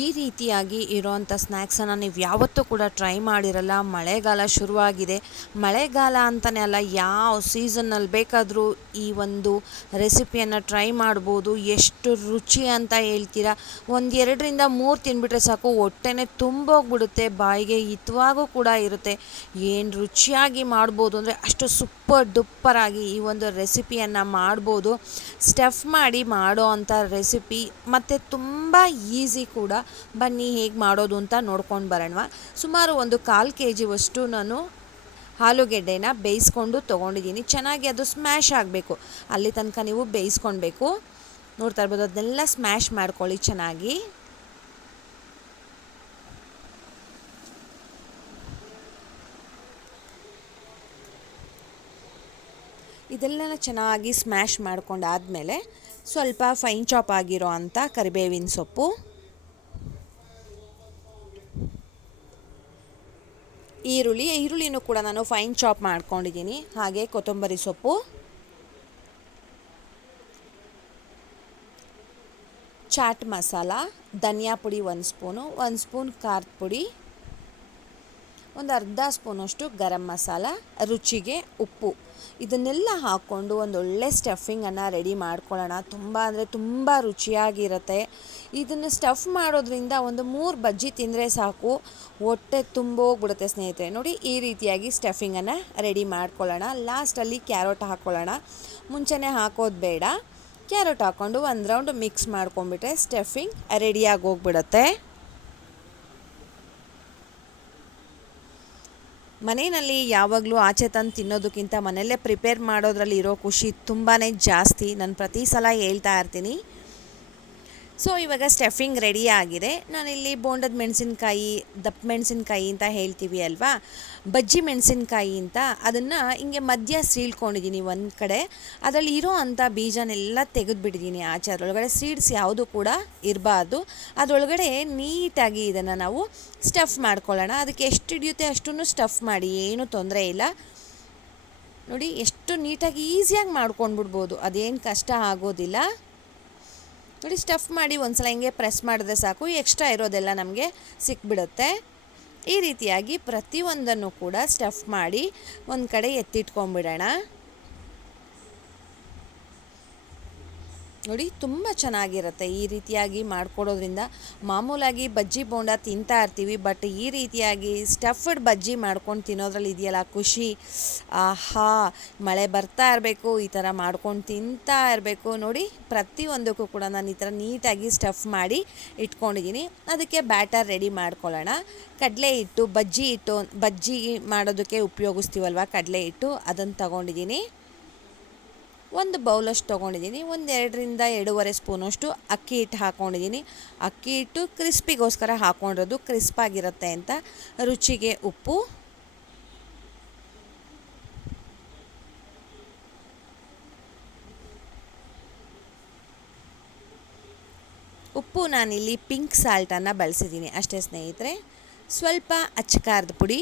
ಈ ರೀತಿಯಾಗಿ ಇರೋವಂಥ ಸ್ನ್ಯಾಕ್ಸನ್ನು ನೀವು ಯಾವತ್ತೂ ಕೂಡ ಟ್ರೈ ಮಾಡಿರಲ್ಲ. ಮಳೆಗಾಲ ಶುರುವಾಗಿದೆ. ಮಳೆಗಾಲ ಅಂತಲೇ ಅಲ್ಲ, ಯಾವ ಸೀಸನ್ನಲ್ಲಿ ಬೇಕಾದರೂ ಈ ಒಂದು ರೆಸಿಪಿಯನ್ನು ಟ್ರೈ ಮಾಡ್ಬೋದು. ಎಷ್ಟು ರುಚಿ ಅಂತ ಹೇಳ್ತೀರಾ? ಒಂದು ಎರಡರಿಂದ ಮೂರು ತಿನ್ಬಿಟ್ರೆ ಸಾಕು, ಹೊಟ್ಟೆನೇ ತುಂಬೋಗ್ಬಿಡುತ್ತೆ, ಬಾಯಿಗೆ ಹಿತವಾಗೂ ಕೂಡ ಇರುತ್ತೆ. ಏನು ರುಚಿಯಾಗಿ ಮಾಡ್ಬೋದು ಅಂದರೆ ಅಷ್ಟು ಸೂಪರ್ ಡುಪ್ಪರಾಗಿ ಈ ಒಂದು ರೆಸಿಪಿಯನ್ನು ಮಾಡ್ಬೋದು. ಸ್ಟಫ್ ಮಾಡಿ ಮಾಡೋ ಅಂಥ ರೆಸಿಪಿ ಮತ್ತು ತುಂಬ ಈಸಿ ಕೂಡ ಬನ್ನಿ ಹೇಗೆ ಮಾಡೋದು ಅಂತ ನೋಡ್ಕೊಂಡು ಬರೋಣ ಸುಮಾರು ಒಂದು ಕಾಲು ಕೆ ಜಿವಷ್ಟು ನಾನು ಆಲೂಗೆಡ್ಡೆನ ಬೇಯಿಸ್ಕೊಂಡು ತೊಗೊಂಡಿದ್ದೀನಿ. ಚೆನ್ನಾಗಿ ಅದು ಸ್ಮ್ಯಾಶ್ ಆಗಬೇಕು. ಅಲ್ಲಿ ತನಕ ನೀವು ಬೇಯಿಸ್ಕೊಳ್ಬೇಕು ನೋಡ್ತಾ ಇರ್ಬೋದು, ಅದನ್ನೆಲ್ಲ ಸ್ಮ್ಯಾಶ್ ಮಾಡ್ಕೊಳ್ಳಿ ಚೆನ್ನಾಗಿ. ಇದೆಲ್ಲ ಚೆನ್ನಾಗಿ ಸ್ಮ್ಯಾಶ್ ಮಾಡ್ಕೊಂಡಾದಮೇಲೆ ಸ್ವಲ್ಪ ಫೈನ್ ಚಾಪ್ ಆಗಿರೋ ಅಂಥ ಕರಿಬೇವಿನ ಸೊಪ್ಪು. ಈರುಳ್ಳಿ, ಈರುಳ್ಳಿನೂ ಕೂಡ ನಾನು ಫೈನ್ ಚಾಪ್ ಮಾಡ್ಕೊಂಡಿದ್ದೀನಿ. ಹಾಗೆ ಕೊತ್ತಂಬರಿ ಸೊಪ್ಪು. ಚಾಟ್ ಮಸಾಲ, ಧನಿಯಾ ಪುಡಿ ಒಂದು ಸ್ಪೂನು ಒಂದು ಸ್ಪೂನ್ ಖಾರದ ಪುಡಿ. ಒಂದು ಅರ್ಧ ಸ್ಪೂನಷ್ಟು ಗರಂ ಮಸಾಲ, ರುಚಿಗೆ ಉಪ್ಪು. ಇದನ್ನೆಲ್ಲ ಹಾಕ್ಕೊಂಡು ಒಂದು ಒಳ್ಳೆ ಸ್ಟಫಿಂಗನ್ನು ರೆಡಿ ಮಾಡ್ಕೊಳ್ಳೋಣ. ತುಂಬ ಅಂದರೆ ತುಂಬ ರುಚಿಯಾಗಿರುತ್ತೆ. ಇದನ್ನು ಸ್ಟಫ್ ಮಾಡೋದ್ರಿಂದ ಒಂದು ಮೂರು ಬಜ್ಜಿ ತಿಂದರೆ ಸಾಕು. ಹೊಟ್ಟೆ ತುಂಬೋಗ್ಬಿಡುತ್ತೆ ಸ್ನೇಹಿತರೆ. ನೋಡಿ ಈ ರೀತಿಯಾಗಿ ಸ್ಟಫಿಂಗನ್ನು ರೆಡಿ ಮಾಡ್ಕೊಳ್ಳೋಣ. ಲಾಸ್ಟಲ್ಲಿ ಕ್ಯಾರೆಟ್ ಹಾಕ್ಕೊಳ್ಳೋಣ. ಮುಂಚೆನೇ ಹಾಕೋದು ಬೇಡ. ಕ್ಯಾರೆಟ್ ಹಾಕ್ಕೊಂಡು ಒಂದು ರೌಂಡ್ ಮಿಕ್ಸ್ ಮಾಡ್ಕೊಂಡ್ಬಿಟ್ರೆ ಸ್ಟಫಿಂಗ್ ರೆಡಿಯಾಗಿ ಹೋಗ್ಬಿಡುತ್ತೆ ಮನೆಯಲ್ಲಿ ಯಾವಾಗಲೂ ಆಚೆ ತಂದು ತಿನ್ನೋದಕ್ಕಿಂತ ಮನೆಯಲ್ಲೇ ಪ್ರಿಪೇರ್ ಮಾಡೋದ್ರಲ್ಲಿ ಇರೋ ಖುಷಿ ತುಂಬಾ ಜಾಸ್ತಿ. ನಾನು ಪ್ರತಿ ಸಲ ಹೇಳ್ತಾ ಇರ್ತೀನಿ. ಸೊ ಇವಾಗ ಸ್ಟಫಿಂಗ್ ರೆಡಿ ಆಗಿದೆ. ನಾನಿಲ್ಲಿ ಬೋಂಡದ ಮೆಣಸಿನ್ಕಾಯಿ, ದಪ್ಪ ಮೆಣಸಿನ್ಕಾಯಿ ಅಂತ ಹೇಳ್ತೀವಿ ಅಲ್ವಾ? ಬಜ್ಜಿ ಮೆಣಸಿನ್ಕಾಯಿ ಅಂತ. ಅದನ್ನು ಹಿಂಗೆ ಮಧ್ಯ ಸೀಳ್ಕೊಂಡಿದ್ದೀನಿ ಒಂದು ಕಡೆ. ಅದರಲ್ಲಿ ಇರೋ ಅಂಥ ಬೀಜನೆಲ್ಲ ತೆಗೆದುಬಿಟ್ಟಿದ್ದೀನಿ ಆಚಾರದೊಳಗಡೆ ಸೀಡ್ಸ್ ಯಾವುದು ಕೂಡ ಇರಬಾರ್ದು. ಅದರೊಳಗಡೆ ನೀಟಾಗಿ ಇದನ್ನು ನಾವು ಸ್ಟಫ್ ಮಾಡ್ಕೊಳ್ಳೋಣ. ಅದಕ್ಕೆ ಎಷ್ಟು ಹಿಡಿಯುತ್ತೆ ಅಷ್ಟನ್ನು ಸ್ಟಫ್ ಮಾಡಿ. ಏನೂ ತೊಂದರೆ ಇಲ್ಲ. ನೋಡಿ, ಎಷ್ಟು ನೀಟಾಗಿ ಈಸಿಯಾಗಿ ಮಾಡ್ಕೊಂಡ್ಬಿಡ್ಬೋದು. ಅದೇನು ಕಷ್ಟ ಆಗೋದಿಲ್ಲ. ನೋಡಿ ಸ್ಟಫ್ ಮಾಡಿ ಒಂದ್ಸಲ ಹಿಂಗೆ ಪ್ರೆಸ್ ಮಾಡಿದ್ರೆ ಸಾಕು. ಎಕ್ಸ್ಟ್ರಾ ಇರೋದೆಲ್ಲ ನಮಗೆ ಸಿಕ್ಬಿಡುತ್ತೆ. ಈ ರೀತಿಯಾಗಿ ಪ್ರತಿಯೊಂದನ್ನು ಕೂಡ ಸ್ಟಫ್ ಮಾಡಿ ಒಂದು ಕಡೆ ಎತ್ತಿಟ್ಕೊಂಡ್ಬಿಡೋಣ. ನೋಡಿ, ತುಂಬ ಚೆನ್ನಾಗಿರುತ್ತೆ. ಈ ರೀತಿಯಾಗಿ ಮಾಡಿಕೊಡೋದ್ರಿಂದ ಮಾಮೂಲಾಗಿ ಬಜ್ಜಿ ಬೋಂಡ ತಿಂತಾ ಇರ್ತೀವಿ, ಬಟ್ ಈ ರೀತಿಯಾಗಿ ಸ್ಟಫ್ಡ್ ಬಜ್ಜಿ ಮಾಡ್ಕೊಂಡು ತಿನ್ನೋದ್ರಲ್ಲಿ ಇದೆಯಲ್ಲ, ಖುಷಿ, ಆಹಾ, ಮಳೆ ಬರ್ತಾ ಇರಬೇಕು, ಈ ಥರ ಮಾಡ್ಕೊಂಡು ತಿಂತಾ ಇರಬೇಕು. ನೋಡಿ, ಪ್ರತಿಯೊಂದಕ್ಕೂ ಕೂಡ ನಾನು ಈ ಥರ ನೀಟಾಗಿ ಸ್ಟಫ್ ಮಾಡಿ ಇಟ್ಕೊಂಡಿದ್ದೀನಿ. ಅದಕ್ಕೆ ಬ್ಯಾಟರ್ ರೆಡಿ ಮಾಡ್ಕೊಳ್ಳೋಣ. ಕಡಲೆ ಹಿಟ್ಟು, ಬಜ್ಜಿ ಹಿಟ್ಟು, ಬಜ್ಜಿ ಮಾಡೋದಕ್ಕೆ ಉಪಯೋಗಿಸ್ತೀವಲ್ವ, ಕಡಲೆ ಹಿಟ್ಟು, ಅದನ್ನು ತಗೊಂಡಿದ್ದೀನಿ. ಒಂದು ಬೌಲಷ್ಟು ತೊಗೊಂಡಿದ್ದೀನಿ. ಒಂದು ಎರಡರಿಂದ ಎರಡೂವರೆ ಸ್ಪೂನಷ್ಟು ಅಕ್ಕಿ ಹಿಟ್ಟು ಹಾಕ್ಕೊಂಡಿದ್ದೀನಿ ಅಕ್ಕಿ ಹಿಟ್ಟು ಕ್ರಿಸ್ಪಿಗೋಸ್ಕರ ಹಾಕ್ಕೊಂಡಿರೋದು ಕ್ರಿಸ್ಪಾಗಿರುತ್ತೆ ಅಂತ. ರುಚಿಗೆ ಉಪ್ಪು. ಉಪ್ಪು ನಾನಿಲ್ಲಿ ಪಿಂಕ್ ಸಾಲ್ಟನ್ನು ಬಳಸಿದ್ದೀನಿ. ಅಷ್ಟೇ ಸ್ನೇಹಿತರೆ. ಸ್ವಲ್ಪ ಅಚ್ಚಕಾರದ ಪುಡಿ.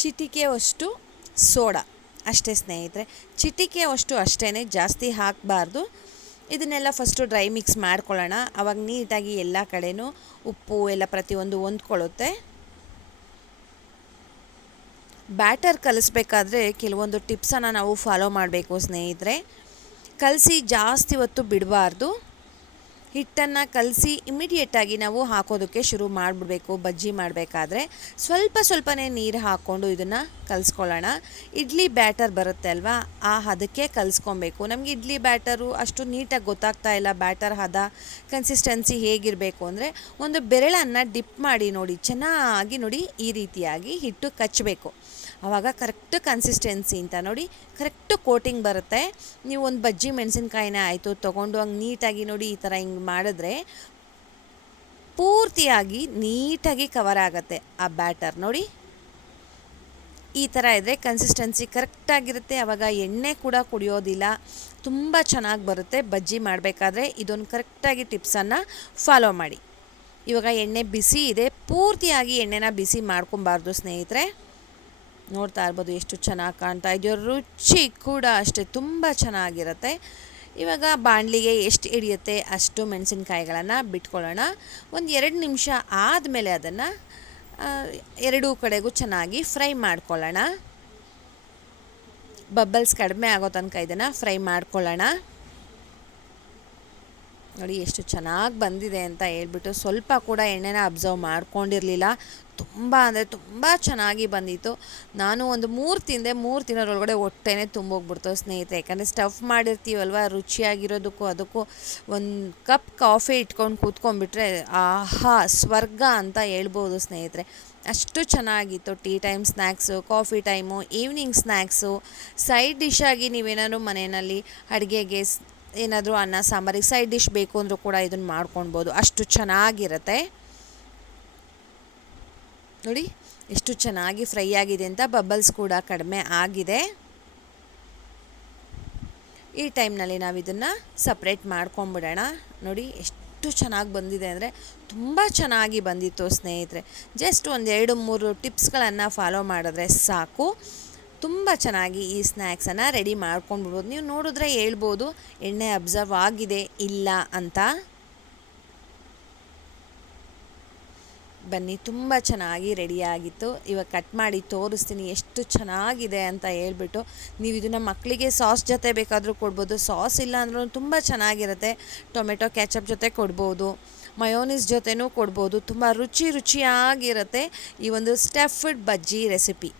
ಚಿಟಿಕೆಯಷ್ಟು ಸೋಡಾ, ಅಷ್ಟೇ ಸ್ನೇಹಿತರೆ. ಚಿಟಿಕೆಯಷ್ಟು ಅಷ್ಟೇ ಜಾಸ್ತಿ ಹಾಕಬಾರ್ದು. ಇದನ್ನೆಲ್ಲ ಫಸ್ಟು ಡ್ರೈ ಮಿಕ್ಸ್ ಮಾಡ್ಕೊಳ್ಳೋಣ. ಅವಾಗ ನೀಟಾಗಿ ಎಲ್ಲ ಕಡೆನೂ ಉಪ್ಪು ಎಲ್ಲ ಪ್ರತಿಯೊಂದು ಹೊಂದ್ಕೊಳ್ಳುತ್ತೆ. ಬ್ಯಾಟರ್ ಕಲಿಸ್ಬೇಕಾದ್ರೆ ಕೆಲವೊಂದು ಟಿಪ್ಸನ್ನು ನಾವು ಫಾಲೋ ಮಾಡಬೇಕು ಸ್ನೇಹಿತರೆ. ಕಲಸಿ ಜಾಸ್ತಿ ಹೊತ್ತು ಬಿಡಬಾರ್ದು. ಹಿಟ್ಟನ್ನು ಕಲಸಿ ಇಮಿಡಿಯೇಟಾಗಿ ನಾವು ಹಾಕೋದಕ್ಕೆ ಶುರು ಮಾಡಿಬಿಡ್ಬೇಕು, ಬಜ್ಜಿ ಮಾಡಬೇಕಾದ್ರೆ. ಸ್ವಲ್ಪ ಸ್ವಲ್ಪನೇ ನೀರು ಹಾಕ್ಕೊಂಡು ಇದನ್ನು ಕಲಿಸ್ಕೊಳ್ಳೋಣ. ಇಡ್ಲಿ ಬ್ಯಾಟರ್ ಬರುತ್ತೆ ಅಲ್ವಾ? ಆ ಹದಕ್ಕೆ ಕಲಿಸ್ಕೊಬೇಕು. ನಮಗೆ ಇಡ್ಲಿ ಬ್ಯಾಟರು ಅಷ್ಟು ನೀಟಾಗಿ ಗೊತ್ತಾಗ್ತಾ ಇಲ್ಲ. ಬ್ಯಾಟರ್ ಹದ ಕನ್ಸಿಸ್ಟೆನ್ಸಿ ಹೇಗಿರಬೇಕು ಅಂದರೆ ಒಂದು ಬೆರಳನ್ನು ಡಿಪ್ ಮಾಡಿ ನೋಡಿ, ಚೆನ್ನಾಗಿ ನೋಡಿ ಈ ರೀತಿಯಾಗಿ ಹಿಟ್ಟು ಕಚ್ಚಬೇಕು. ಆವಾಗ ಕರೆಕ್ಟ್ ಕನ್ಸಿಸ್ಟೆನ್ಸಿ ಅಂತ ನೋಡಿ ಕರೆಕ್ಟ್ ಕೋಟಿಂಗ್ ಬರುತ್ತೆ. ನೀವು ಒಂದು ಬಜ್ಜಿ ಮೆಣಸಿನ್ಕಾಯಿನ ಆಯಿತು, ತೊಗೊಂಡು ಹಂಗೆ ನೀಟಾಗಿ ನೋಡಿ ಈ ಥರ ಹಿಂಗೆ ಮಾಡಿದ್ರೆ ಪೂರ್ತಿಯಾಗಿ ನೀಟಾಗಿ ಕವರ್ ಆಗುತ್ತೆ ಆ ಬ್ಯಾಟರ್ ನೋಡಿ, ಈ ಥರ ಇದ್ದರೆ ಕನ್ಸಿಸ್ಟೆನ್ಸಿ ಕರೆಕ್ಟಾಗಿರುತ್ತೆ ಆವಾಗ ಎಣ್ಣೆ ಕೂಡ ಕುಡಿಯೋದಿಲ್ಲ. ತುಂಬ ಚೆನ್ನಾಗಿ ಬರುತ್ತೆ ಬಜ್ಜಿ ಮಾಡಬೇಕಾದ್ರೆ. ಇದೊಂದು ಕರೆಕ್ಟಾಗಿ ಟಿಪ್ಸನ್ನು ಫಾಲೋ ಮಾಡಿ. ಇವಾಗ ಎಣ್ಣೆ ಬಿಸಿ ಇದೆ. ಪೂರ್ತಿಯಾಗಿ ಎಣ್ಣೆನ ಬಿಸಿ ಮಾಡ್ಕೊಬಾರ್ದು ಸ್ನೇಹಿತರೆ. ನೋಡ್ತಾ ಇರ್ಬೋದು ಎಷ್ಟು ಚೆನ್ನಾಗಿ ಕಾಣ್ತಾ ಇದೆಯೋ. ರುಚಿ ಕೂಡ ಅಷ್ಟೇ, ತುಂಬ ಚೆನ್ನಾಗಿರುತ್ತೆ. ಇವಾಗ ಬಾಣಲಿಗೆ ಎಷ್ಟು ಹಿಡಿಯುತ್ತೆ ಅಷ್ಟು ಮೆಣಸಿನ್ಕಾಯಿಗಳನ್ನು ಬಿಟ್ಕೊಳ್ಳೋಣ. ಒಂದು ಎರಡು ನಿಮಿಷ ಆದಮೇಲೆ ಅದನ್ನು ಎರಡೂ ಕಡೆಗೂ ಚೆನ್ನಾಗಿ ಫ್ರೈ ಮಾಡ್ಕೊಳ್ಳೋಣ. ಬಬ್ಬಲ್ಸ್ ಕಡಿಮೆ ಆಗೋ ತನಕ ಇದನ್ನು ಫ್ರೈ ಮಾಡ್ಕೊಳ್ಳೋಣ. ನೋಡಿ, ಎಷ್ಟು ಚೆನ್ನಾಗಿ ಬಂದಿದೆ ಅಂತ ಹೇಳ್ಬಿಟ್ಟು ಸ್ವಲ್ಪ ಕೂಡ ಎಣ್ಣೆನ ಅಬ್ಸರ್ವ್ ಮಾಡ್ಕೊಂಡಿರಲಿಲ್ಲ. ತುಂಬ ಅಂದರೆ ತುಂಬ ಚೆನ್ನಾಗಿ ಬಂದಿತ್ತು. ನಾನು ಒಂದು ಮೂರು ತಿಂದೆ, ಮೂರು ತಿನ್ನೋದ್ರೊಳಗಡೆ ಹೊಟ್ಟೆನೇ ತುಂಬೋಗ್ಬಿಡ್ತು ಸ್ನೇಹಿತರೆ. ಯಾಕಂದರೆ ಸ್ಟಫ್ ಮಾಡಿರ್ತೀವಲ್ವ, ರುಚಿಯಾಗಿರೋದಕ್ಕೂ ಅದಕ್ಕೂ ಒಂದು ಕಪ್ ಕಾಫಿ ಇಟ್ಕೊಂಡು ಕೂತ್ಕೊಂಡ್ಬಿಟ್ರೆ ಆಹಾ, ಸ್ವರ್ಗ ಅಂತ ಹೇಳ್ಬೋದು ಸ್ನೇಹಿತರೆ. ಅಷ್ಟು ಚೆನ್ನಾಗಿತ್ತು tea time snacks coffee time, evening snacks side dish ಆಗಿ ನೀವೇನಾದ್ರು ಮನೆಯಲ್ಲಿ ಅಡುಗೆಗೆ ಏನಾದರೂ ಅನ್ನ, ಸಾಂಬಾರಿಗೆ ಸೈಡ್ ಡಿಶ್ ಬೇಕು ಅಂದರೂ ಕೂಡ ಇದನ್ನು ಮಾಡ್ಕೊಳ್ಬೋದು ಅಷ್ಟು ಚೆನ್ನಾಗಿರುತ್ತೆ. ನೋಡಿ, ಎಷ್ಟು ಚೆನ್ನಾಗಿ ಫ್ರೈ ಆಗಿದೆ ಅಂತ ಬಬಲ್ಸ್ ಕೂಡ ಕಡಿಮೆ ಆಗಿದೆ. ಈ ಟೈಮ್ನಲ್ಲಿ ನಾವು ಇದನ್ನು ಸಪ್ರೇಟ್ ಮಾಡ್ಕೊಂಬಿಡೋಣ. ನೋಡಿ, ಎಷ್ಟು ಚೆನ್ನಾಗಿ ಬಂದಿದೆ ಅಂದರೆ ತುಂಬ ಚೆನ್ನಾಗಿ ಬಂದಿತ್ತು ಸ್ನೇಹಿತರೆ. ಜಸ್ಟ್ ಒಂದು ಎರಡು ಮೂರು ಟಿಪ್ಸ್ಗಳನ್ನು ಫಾಲೋ ಮಾಡಿದ್ರೆ ಸಾಕು. ತುಂಬ ಚೆನ್ನಾಗಿ ಈ ಸ್ನ್ಯಾಕ್ಸನ್ನು ರೆಡಿ ಮಾಡ್ಕೊಂಡ್ಬಿಡ್ಬೋದು. ನೀವು ನೋಡಿದ್ರೆ ಹೇಳ್ಬೋದು, ಎಣ್ಣೆ ಅಬ್ಸರ್ವ್ ಆಗಿದೆ ಇಲ್ಲ ಅಂತ. ಬನ್ನಿ, ತುಂಬ ಚೆನ್ನಾಗಿ ರೆಡಿಯಾಗಿತ್ತು. ಇವಾಗ ಕಟ್ ಮಾಡಿ ತೋರಿಸ್ತೀನಿ ಎಷ್ಟು ಚೆನ್ನಾಗಿದೆ ಅಂತ ಹೇಳ್ಬಿಟ್ಟು. ನೀವು ಇದನ್ನು ಮಕ್ಕಳಿಗೆ ಸಾಸ್ ಜೊತೆ ಬೇಕಾದರೂ ಕೊಡ್ಬೋದು. ಸಾಸ್ ಇಲ್ಲ ಅಂದ್ರೂ ತುಂಬ ಚೆನ್ನಾಗಿರುತ್ತೆ. ಟೊಮೆಟೊ ಕ್ಯಾಚಪ್ ಜೊತೆ ಕೊಡ್ಬೋದು. ಮಯೋನೀಸ್ ಜೊತೆನೂ ಕೊಡ್ಬೋದು. ತುಂಬ ರುಚಿ ರುಚಿಯಾಗಿರುತ್ತೆ ಈ ಒಂದು ಸ್ಟಫ್ಡ್ ಬಜ್ಜಿ ರೆಸಿಪಿ.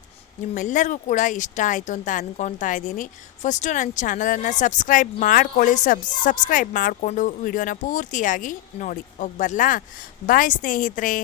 ನಿಮ್ಮೆಲ್ಲರಿಗೂ ಕೂಡ ಇಷ್ಟ ಆಯಿತು ಅಂತ ಅಂದ್ಕೊಳ್ತಾ ಇದ್ದೀನಿ. ಫಸ್ಟು ನನ್ನ ಚಾನಲನ್ನು ಸಬ್ಸ್ಕ್ರೈಬ್ ಮಾಡ್ಕೊಳ್ಳಿ ಸಬ್ ಸಬ್ಸ್ಕ್ರೈಬ್ ಮಾಡಿಕೊಂಡು ವಿಡಿಯೋನ ಪೂರ್ತಿಯಾಗಿ ನೋಡಿ. ಹೋಗಿ ಬರಲಾ? ಬಾಯ್ ಸ್ನೇಹಿತರೆ.